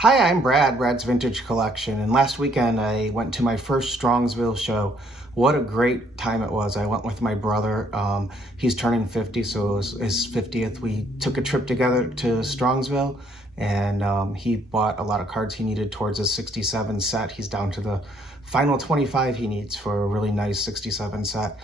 Hi, I'm Brad's Vintage Collection, and last weekend I went to my first Strongsville show. What a great time it was. I went with my brother. He's turning 50, so it was his 50th. We took a trip together to Strongsville, and he bought a lot of cards he needed towards his 67 set. He's down to the final 25 he needs for a really nice 67 set.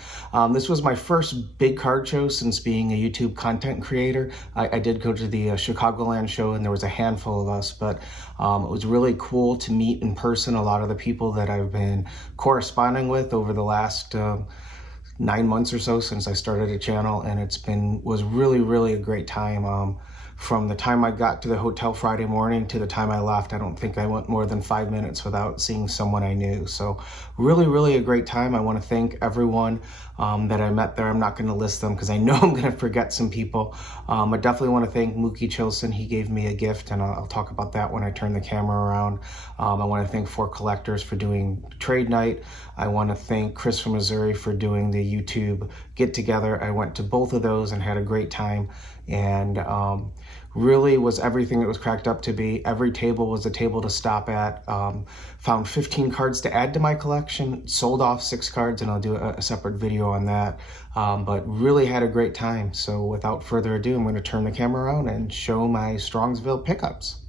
This was my first big card show since being a YouTube content creator. I did go to the Chicagoland show, and there was a handful of us, but it was really cool to meet in person a lot of the people that I've been corresponding with over the last 9 months or so since I started a channel, and was really a great time. From the time I got to the hotel Friday morning to the time I left, I don't think I went more than 5 minutes without seeing someone I knew. So really a great time. I want to thank everyone that I met there. I'm not going to list them because I know I'm going to forget some people. I definitely want to thank Mookie Chilson. He gave me a gift, and I'll talk about that when I turn the camera around. I want to thank For Collectors for doing trade night. I want to thank Chris from Missouri for doing the YouTube get together. I went to both of those and had a great time, and really was everything it was cracked up to be. Every table was a table to stop at. Found 15 cards to add to my collection, sold off 6 cards, and I'll do a separate video on that. But really had a great time. So without further ado, I'm going to turn the camera around and show my Strongsville pickups.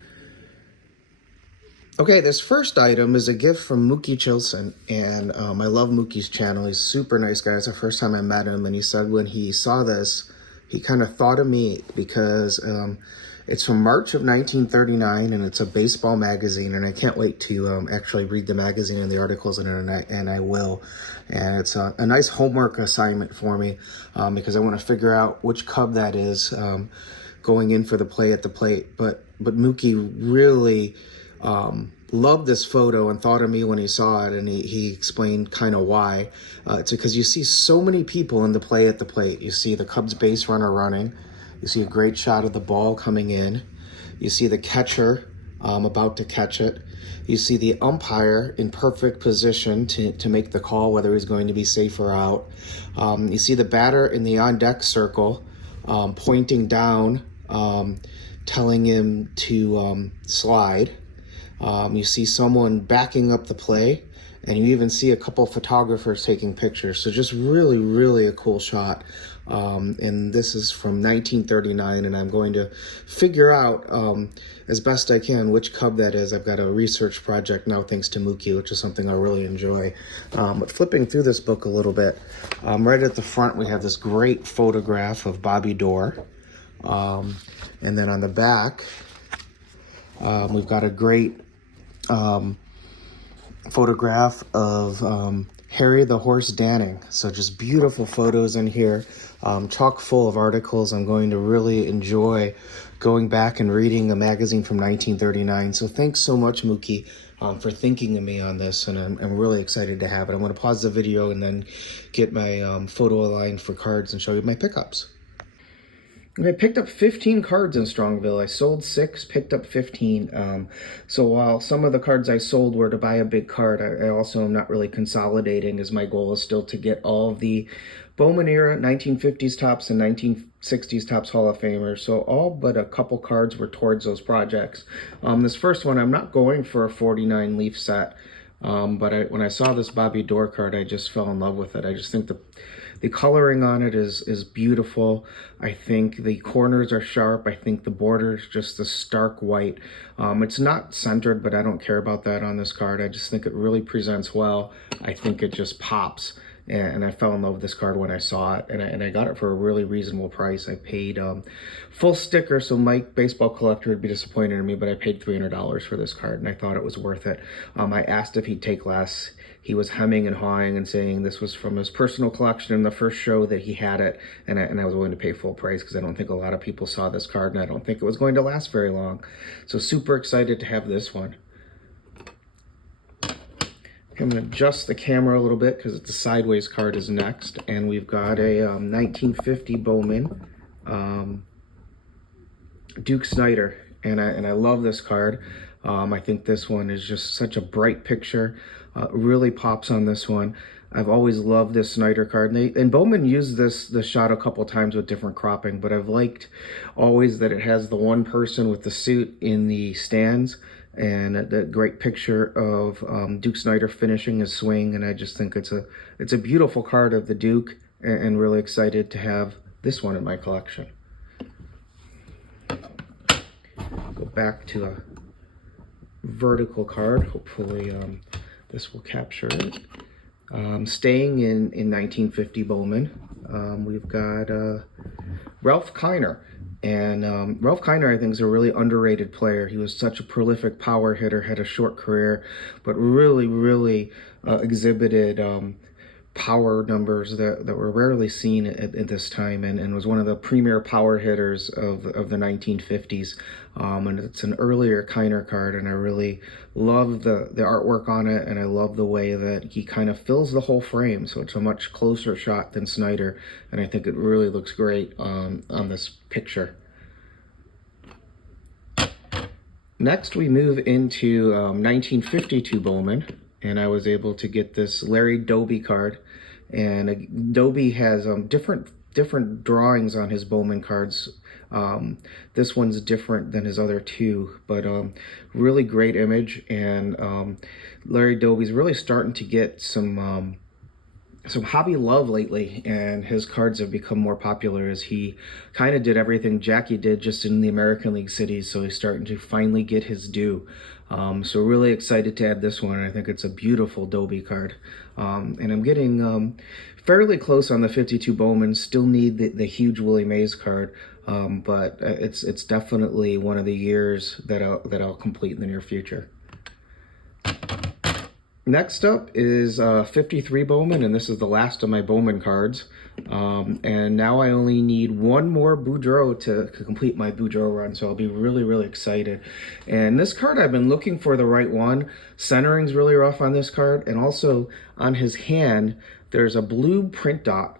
Okay, this first item is a gift from Mookie Chilson, and I love Mookie's channel. He's a super nice guy. It's the first time I met him, and he said when he saw this, he kind of thought of me because it's from March of 1939, and it's a baseball magazine, and I can't wait to actually read the magazine and the articles in it, and I will. And it's a nice homework assignment for me because I want to figure out which Cub that is going in for the play at the plate. But Mookie really loved this photo and thought of me when he saw it, and he explained kind of why. It's because you see so many people in the play at the plate. You see the Cubs base runner running. You see a great shot of the ball coming in. You see the catcher about to catch it. You see the umpire in perfect position to make the call whether he's going to be safe or out. You see the batter in the on-deck circle pointing down, telling him to slide. You see someone backing up the play, and you even see a couple photographers taking pictures. So just really a cool shot. And this is from 1939, and I'm going to figure out as best I can which Cub that is. I've got a research project now thanks to Mookie, which is something I really enjoy. But flipping through this book a little bit, right at the front we have this great photograph of Bobby Doerr. And then on the back, we've got a great photograph of Harry the Horse Danning. So just beautiful photos in here, chock full of articles. I'm going to really enjoy going back and reading a magazine from 1939. So thanks so much, Mookie, for thinking of me on this, and I'm really excited to have it. I'm going to pause the video and then get my photo aligned for cards and show you my pickups. I picked up 15 cards in Strongsville. I sold 6, picked up 15. So while some of the cards I sold were to buy a big card, I also am not really consolidating, as my goal is still to get all of the Bowman era 1950s tops and 1960s tops Hall of Famers. So all but a couple cards were towards those projects. This first one, I'm not going for a 49 leaf set. But when I saw this Bobby Doerr card, I just fell in love with it. I just think the coloring on it is beautiful. I think the corners are sharp. I think the border is just a stark white. It's not centered, but I don't care about that on this card. I just think it really presents well. I think it just pops. And I fell in love with this card when I saw it, and I got it for a really reasonable price. I paid full sticker, so Mike, baseball collector, would be disappointed in me, but I paid $300 for this card, and I thought it was worth it. I asked if he'd take less. He was hemming and hawing and saying this was from his personal collection in the first show that he had it, and I was willing to pay full price because I don't think a lot of people saw this card, and I don't think it was going to last very long. So super excited to have this one. I'm going to adjust the camera a little bit because it's a sideways card is next. And we've got a 1950 Bowman Duke Snider. And I love this card. I think this one is just such a bright picture. Really pops on this one. I've always loved this Snyder card. And Bowman used this shot a couple times with different cropping, but I've liked always that it has the one person with the suit in the stands, and the great picture of Duke Snider finishing his swing, and I just think it's a beautiful card of the Duke, and really excited to have this one in my collection. Go back to a vertical card. Hopefully this will capture it. Staying in 1950 Bowman, we've got Ralph Kiner. And Ralph Kiner, I think, is a really underrated player. He was such a prolific power hitter, had a short career, but really exhibited power numbers that were rarely seen at this time, and was one of the premier power hitters of the 1950s. And it's an earlier Kiner card, and I really love the artwork on it, and I love the way that he kind of fills the whole frame, so it's a much closer shot than Snider, and I think it really looks great on this picture. Next, we move into 1952 Bowman, and I was able to get this Larry Doby card. And Doby has different drawings on his Bowman cards. This one's different than his other two, but really great image. And Larry Doby's really starting to get some hobby love lately, and his cards have become more popular as he kind of did everything Jackie did just in the American League cities, so he's starting to finally get his due. So really excited to add this one. I think it's a beautiful Doby card. And I'm getting fairly close on the 52 Bowman. Still need the huge Willie Mays card, but it's definitely one of the years that I'll complete in the near future. Next up is 53 Bowman, and this is the last of my Bowman cards. And now I only need one more Boudreaux to complete my Boudreaux run, so I'll be really excited. And this card, I've been looking for the right one. Centering's really rough on this card, and also on his hand, there's a blue print dot.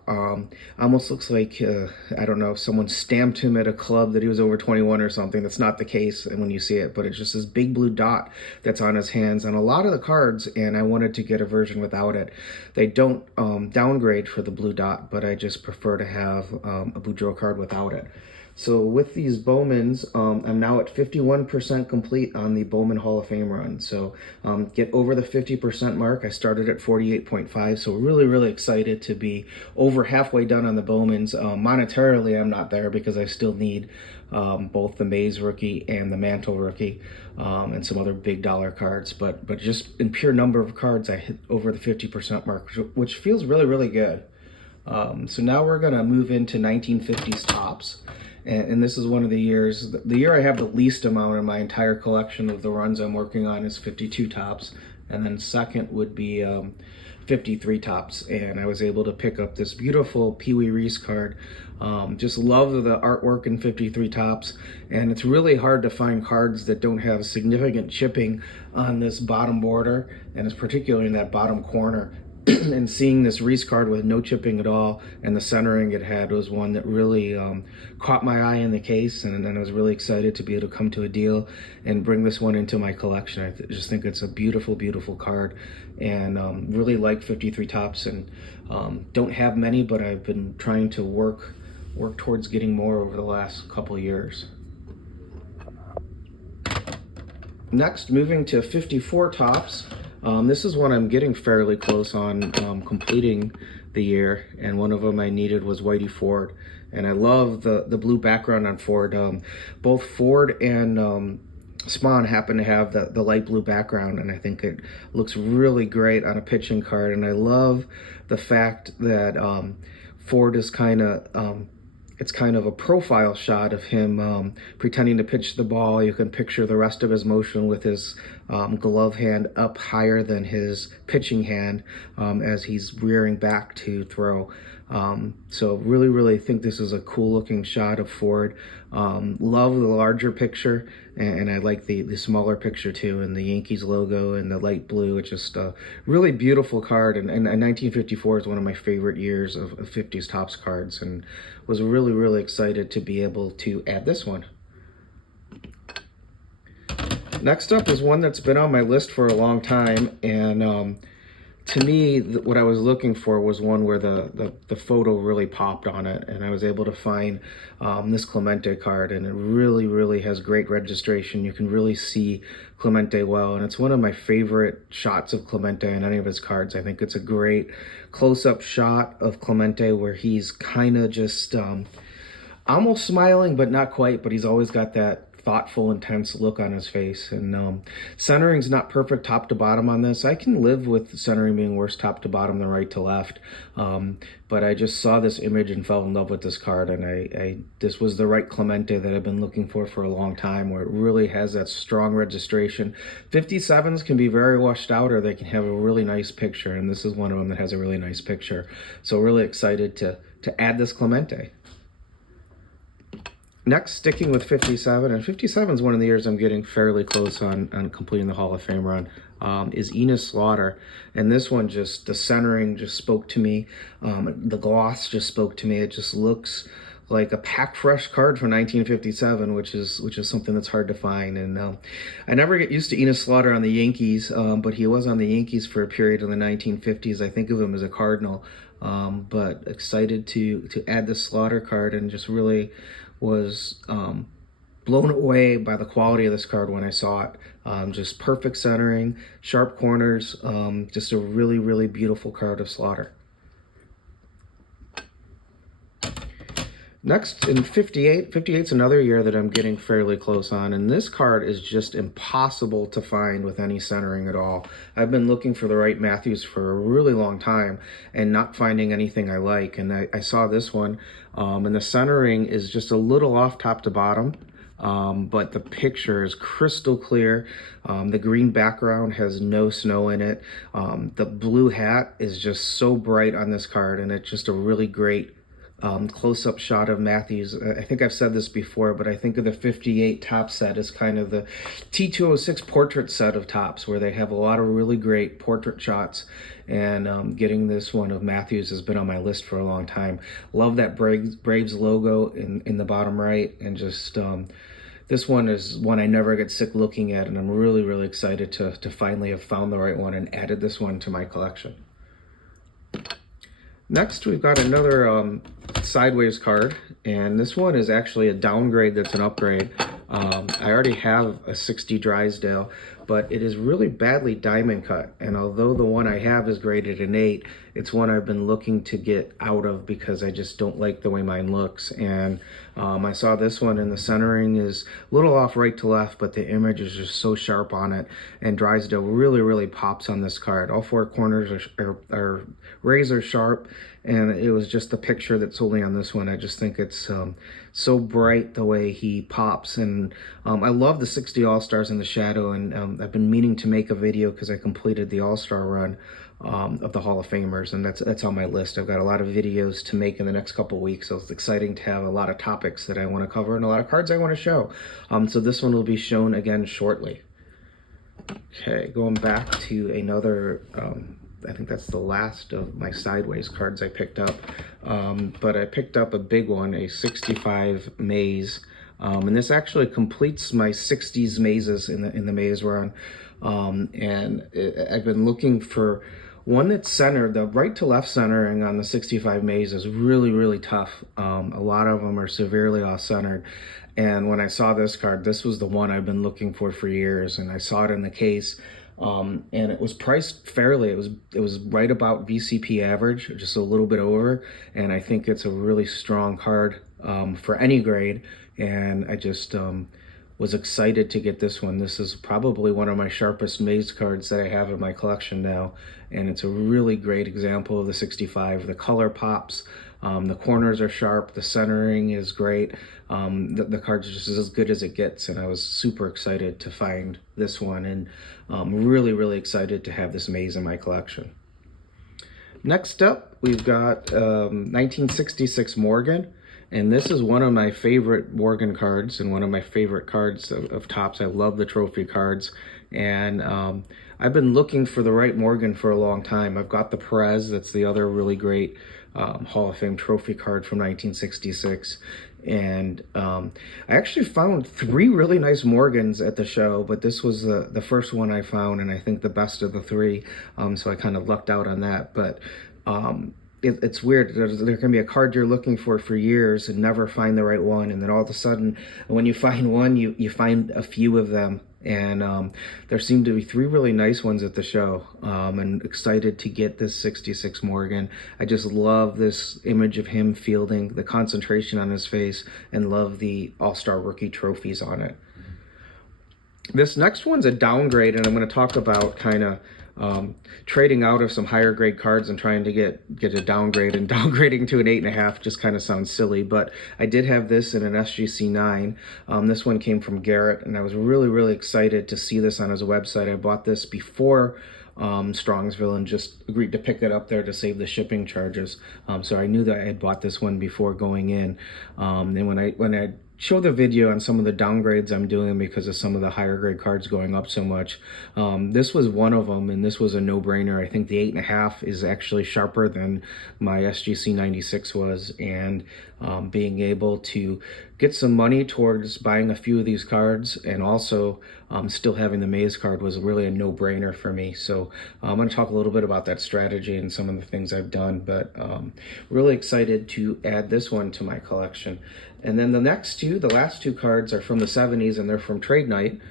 Almost looks like, I don't know, if someone stamped him at a club that he was over 21 or something. That's not the case when you see it, but it's just this big blue dot that's on his hands on a lot of the cards, and I wanted to get a version without it. They don't downgrade for the blue dot, but I just prefer to have a Boudreaux card without it. So with these Bowmans, I'm now at 51% complete on the Bowman Hall of Fame run. So get over the 50% mark. I started at 48.5, so really excited to be over halfway done on the Bowmans. Monetarily, I'm not there because I still need both the Mays rookie and the Mantle rookie, and some other big dollar cards. But just in pure number of cards, I hit over the 50% mark, which feels really good. So now we're gonna move into 1950s Topps. And this is one of the years, the year I have the least amount in my entire collection of the runs I'm working on is 52 Topps. And then second would be 53 Topps. And I was able to pick up this beautiful Pee Wee Reese card. Just love the artwork in 53 Topps. And it's really hard to find cards that don't have significant chipping on this bottom border. And it's particularly in that bottom corner. And seeing this Reese card with no chipping at all, and the centering it had, was one that really caught my eye in the case, and I was really excited to be able to come to a deal and bring this one into my collection. I just think it's a beautiful card, and really like 53 Topps, and don't have many, but I've been trying to work towards getting more over the last couple years. Next, moving to 54 Topps. This is one I'm getting fairly close on completing the year, and one of them I needed was Whitey Ford. And I love the blue background on Ford. Both Ford and Spahn happen to have the light blue background, and I think it looks really great on a pitching card. And I love the fact that Ford is kind of it's kind of a profile shot of him pretending to pitch the ball. You can picture the rest of his motion with his glove hand up higher than his pitching hand as he's rearing back to throw. So really think this is a cool looking shot of Ford. Love the larger picture, and I like the smaller picture too, and the Yankees logo and the light blue. It's just a really beautiful card, and 1954 is one of my favorite years of 50s Topps cards, and was really excited to be able to add this one. Next up is one that's been on my list for a long time, and to me, what I was looking for was one where the photo really popped on it, and I was able to find this Clemente card, and it really, really has great registration. You can really see Clemente well, and it's one of my favorite shots of Clemente in any of his cards. I think it's a great close-up shot of Clemente where he's kind of just almost smiling, but not quite, but he's always got that thoughtful, intense look on his face. And centering's not perfect top to bottom on this. I can live with centering being worse top to bottom than right to left. But I just saw this image and fell in love with this card, and this was the right Clemente that I've been looking for a long time, where it really has that strong registration. 57s can be very washed out, or they can have a really nice picture, and this is one of them that has a really nice picture. So really excited to add this Clemente. Next, sticking with 57, and 57 is one of the years I'm getting fairly close on completing the Hall of Fame run, is Enos Slaughter. And this one, just the centering just spoke to me. The gloss just spoke to me. It just looks like a pack fresh card from 1957, which is something that's hard to find. And I never get used to Enos Slaughter on the Yankees, but he was on the Yankees for a period in the 1950s. I think of him as a Cardinal, but excited to add the Slaughter card, and just really was blown away by the quality of this card when I saw it. Just perfect centering, sharp corners, just a really, really beautiful card of Slaughter. Next, in 58, 58's another year that I'm getting fairly close on, and this card is just impossible to find with any centering at all. I've been looking for the right Matthews for a really long time and not finding anything I like, and I saw this one, and the centering is just a little off top to bottom, but the picture is crystal clear. The green background has no snow in it. The blue hat is just so bright on this card, and it's just a really great close-up shot of Matthews. I think I've said this before, but I think of the 58 top set as kind of the T206 portrait set of tops, where they have a lot of really great portrait shots, and getting this one of Matthews has been on my list for a long time. Love that Braves logo in the bottom right, and just this one is one I never get sick looking at, and I'm really, really excited to finally have found the right one and added this one to my collection. Next, we've got another sideways card, and this one is actually a downgrade that's an upgrade. I already have a 60 Drysdale, but it is really badly diamond cut, and although the one I have is graded an 8, it's one I've been looking to get out of because I just don't like the way mine looks. And I saw this one, and the centering is a little off right to left, but the image is just so sharp on it, and Drysdale really, really pops on this card. All four corners are razor sharp, and it was just the picture that sold me on this one. I just think it's so bright the way he pops, and I love the 60 All-Stars in the shadow, and I've been meaning to make a video because I completed the All-Star run of the Hall of Famers, and that's on my list. I've got a lot of videos to make in the next couple weeks, so it's exciting to have a lot of topics that I want to cover and a lot of cards I want to show. So this one will be shown again shortly. Okay, going back to another, I think that's the last of my sideways cards I picked up, but I picked up a big one, a 65 Maze, and this actually completes my 60s mazes in the maze run, and I've been looking for one that's centered. The right to left centering on the 65 maze is really, really tough. A lot of them are severely off-centered. And when I saw this card, this was the one I've been looking for years, and I saw it in the case. And it was priced fairly. It was right about VCP average, just a little bit over. And I think it's a really strong card for any grade. And I just was excited to get this one. This is probably one of my sharpest maze cards that I have in my collection now, and it's a really great example of the 65. The color pops, the corners are sharp, the centering is great. The card's just as good as it gets, and I was super excited to find this one, and really, really excited to have this maze in my collection. Next up, we've got 1966 Morgan. And this is one of my favorite Morgan cards and one of my favorite cards of Topps. I love the trophy cards. And I've been looking for the right Morgan for a long time. I've got the Perez, that's the other really great Hall of Fame trophy card from 1966. And I actually found 3 really nice Morgans at the show, but this was the first one I found, and I think the best of the 3. So I kind of lucked out on that. But it's weird. There can be a card you're looking for years and never find the right one, and then all of a sudden, when you find one, you find a few of them. And there seemed to be 3 really nice ones at the show. And excited to get this 66 Morgan. I just love this image of him fielding, the concentration on his face, and love the All-Star Rookie trophies on it. This next one's a downgrade, and I'm going to talk about kind of trading out of some higher grade cards and trying to get a downgrade, and downgrading to an 8.5 just kind of sounds silly. But I did have this in an SGC 9. This one came from Garrett, and I was really excited to see this on his website. I bought this before Strongsville and just agreed to pick it up there to save the shipping charges. So I knew that I had bought this one before going in. And when I show the video on some of the downgrades I'm doing because of some of the higher grade cards going up so much, this was one of them, and this was a no-brainer. I think the 8.5 is actually sharper than my SGC 96 was, and being able to get some money towards buying a few of these cards and also still having the Maze card was really a no-brainer for me. So I'm going to talk a little bit about that strategy and some of the things I've done, but really excited to add this one to my collection. And then the last two cards are from the 70s, and they're from Trade Night.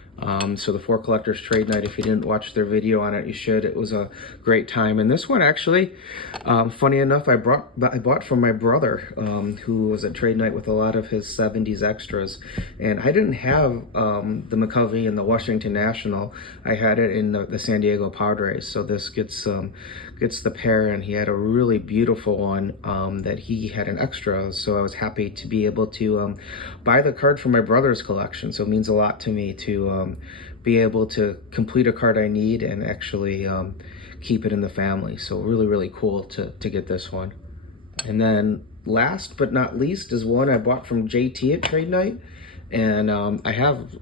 So the 4 Collectors Trade Night, if you didn't watch their video on it, you should. It was a great time. And this one actually, funny enough, I bought from my brother, who was at Trade Night with a lot of his 70s extras. And I didn't have the McCovey and the Washington National. I had it in the San Diego Padres. So this gets the pair, and he had a really beautiful one that he had an extra. So I was happy to be able to buy the card from my brother's collection. So it means a lot to me to be able to complete a card I need and actually keep it in the family. So really cool to get this one. And then last but not least is one I bought from JT at Trade Night. And I have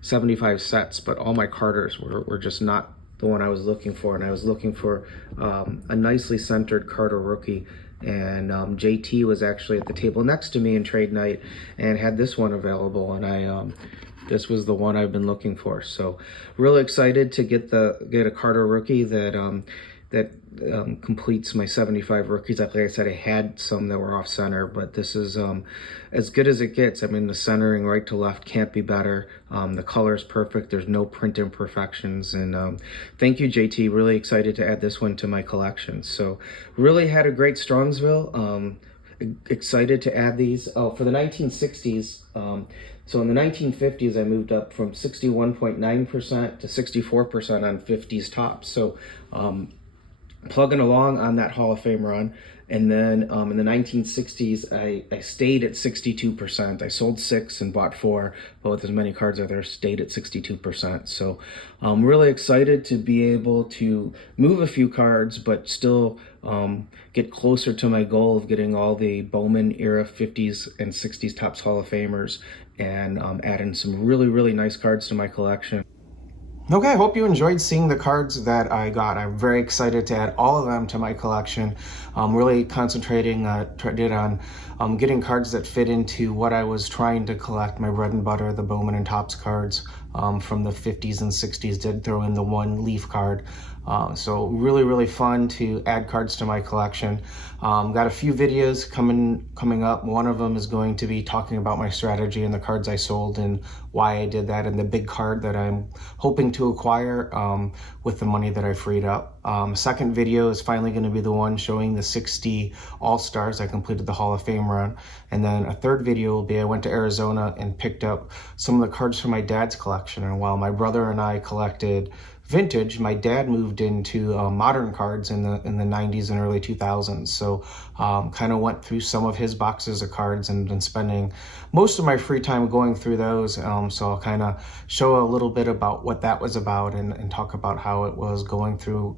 75 sets, but all my carders were just not the one I was looking for. And I was looking for a nicely centered Carter rookie. And JT was actually at the table next to me in Trade Night and had this one available, and this was the one I've been looking for. So really excited to get a Carter rookie that completes my 75 rookies. Like I said, I had some that were off center, but this is as good as it gets. I mean, the centering right to left can't be better. The color is perfect. There's no print imperfections. And thank you, JT. Really excited to add this one to my collection. So really had a great Strongsville. Excited to add these. Oh, for the 1960s. So in the 1950s, I moved up from 61.9% to 64% on 50s tops. So plugging along on that Hall of Fame run. And then in the 1960s, I stayed at 62%. I sold 6 and bought 4, but with as many cards as there, stayed at 62%. So I'm really excited to be able to move a few cards, but still get closer to my goal of getting all the Bowman era 50s and 60s Topps Hall of Famers, and adding some really nice cards to my collection. Okay, I hope you enjoyed seeing the cards that I got. I'm very excited to add all of them to my collection. Really concentrating on getting cards that fit into what I was trying to collect, my bread and butter, the Bowman and Topps cards from the 50s and 60s. Did throw in the one Leaf card. So really fun to add cards to my collection. Got a few videos coming up. One of them is going to be talking about my strategy and the cards I sold and why I did that, and the big card that I'm hoping to acquire with the money that I freed up. Second video is finally going to be the one showing the 60 All-Stars. I completed the Hall of Fame run. And then a third video will be I went to Arizona and picked up some of the cards from my dad's collection. And while my brother and I collected vintage, my dad moved into modern cards in the 90s and early 2000s. So kind of went through some of his boxes of cards and been spending most of my free time going through those. So I'll kind of show a little bit about what that was about and talk about how it was going through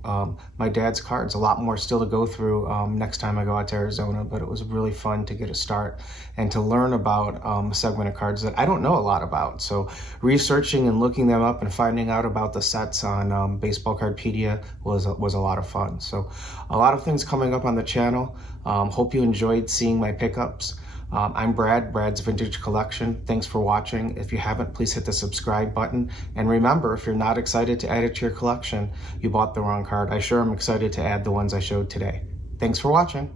my dad's cards. A lot more still to go through next time I go out to Arizona, but it was really fun to get a start and to learn about a segment of cards that I don't know a lot about. So researching and looking them up and finding out about the sets on Baseball Cardpedia was a lot of fun. So a lot of things coming up on the channel. Hope you enjoyed seeing my pickups. I'm Brad, Brad's Vintage Collection. Thanks for watching. If you haven't, please hit the subscribe button. And remember, if you're not excited to add it to your collection, you bought the wrong card. I sure am excited to add the ones I showed today. Thanks for watching.